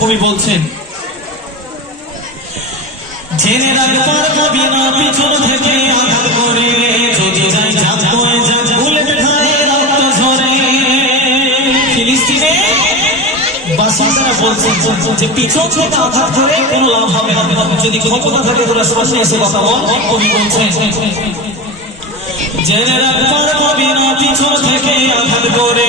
কবি বলছেন, জেনে রাখবার কবি না পিছন থেকে আঘাত করে, যদি যাই চাঁদ হয়ে যাক বুলেট খায় রক্ত ঝরে। ফিলিস্তিনে বাসিন্দারা বলছেন যে পিছন থেকে আঘাত করে কোনো লাভ হবে না। যদি ক্ষমতা থাকে তোরা সামনে এসে কথা বল। কবি বলছেন, জেনে রাখবার কবি না পিছন থেকে আঘাত করে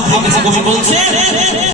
ঢপ ঢেকেছে কবি বলছে